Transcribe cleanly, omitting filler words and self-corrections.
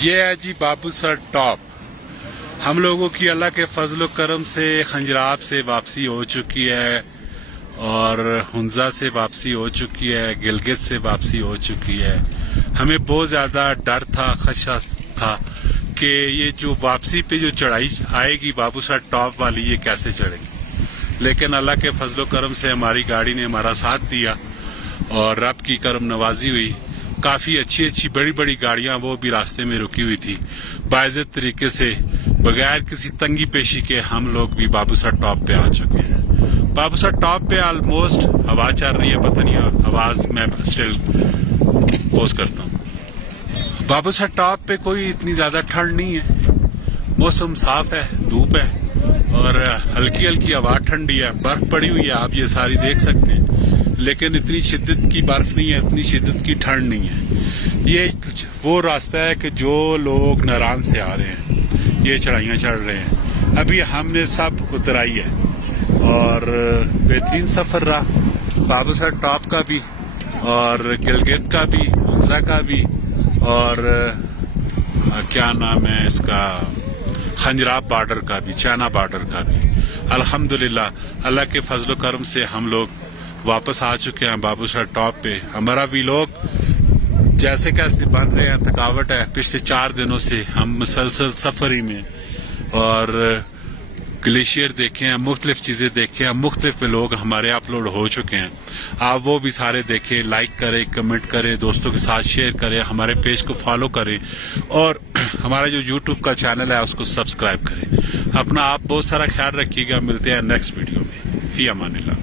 یہ ہے جی بابو سر ٹاپ. ہم لوگوں کی اللہ کے فضل و کرم سے خنجراب سے واپسی ہو چکی ہے اور ہنزا سے واپسی ہو چکی ہے, گلگت سے واپسی ہو چکی ہے. ہمیں بہت زیادہ ڈر تھا, خدشہ تھا کہ یہ جو واپسی پہ جو چڑھائی آئے گی بابو سر ٹاپ والی, یہ کیسے چڑھے گی. لیکن اللہ کے فضل و کرم سے ہماری گاڑی نے ہمارا ساتھ دیا اور رب کی کرم نوازی ہوئی. کافی اچھی بڑی بڑی گاڑیاں وہ بھی راستے میں رکی ہوئی تھی. باعزت طریقے سے بغیر کسی تنگی پیشی کے ہم لوگ بھی بابو سر ٹاپ پہ آ چکے ہیں. بابو سر ٹاپ پہ آلموسٹ ہوا چل رہی ہے, پتہ نہیں آواز میں اسٹل پوز کرتا ہوں. بابو سر ٹاپ پہ کوئی اتنی زیادہ ٹھنڈ نہیں ہے, موسم صاف ہے, دھوپ ہے اور ہلکی ہلکی ہوا ٹھنڈی ہے. برف پڑی ہوئی ہے, آپ یہ ساری دیکھ سکتے ہیں, لیکن اتنی شدت کی برف نہیں ہے, اتنی شدت کی ٹھنڈ نہیں ہے. یہ وہ راستہ ہے کہ جو لوگ ناران سے آ رہے ہیں یہ چڑھائیاں چڑھ رہے ہیں. ابھی ہم نے سب اترائی ہے اور بہترین سفر رہا, بابو سر ٹاپ کا بھی اور گلگت کا بھی, ہنزا کا بھی اور کیا نام ہے اس کا, خنجراب بارڈر کا بھی, چائنا بارڈر کا بھی. الحمدللہ اللہ کے فضل و کرم سے ہم لوگ واپس آ چکے ہیں بابو سر ٹاپ پہ. ہمارا بھی لوگ جیسے کیسے بن رہے ہیں, تھکاوٹ ہے پچھلے 4 دنوں سے, ہم مسلسل سفر ہی میں اور گلیشیئر دیکھے ہیں, مختلف چیزیں دیکھے ہیں, مختلف لوگ ہمارے اپلوڈ ہو چکے ہیں. آپ وہ بھی سارے دیکھیں, لائک کریں, کمنٹ کریں, دوستوں کے ساتھ شیئر کریں, ہمارے پیج کو فالو کریں اور ہمارا جو یوٹیوب کا چینل ہے اس کو سبسکرائب کریں. اپنا آپ بہت سارا خیال رکھیے گا. ملتے ہیں نیکسٹ ویڈیو میں. فی امان اللہ.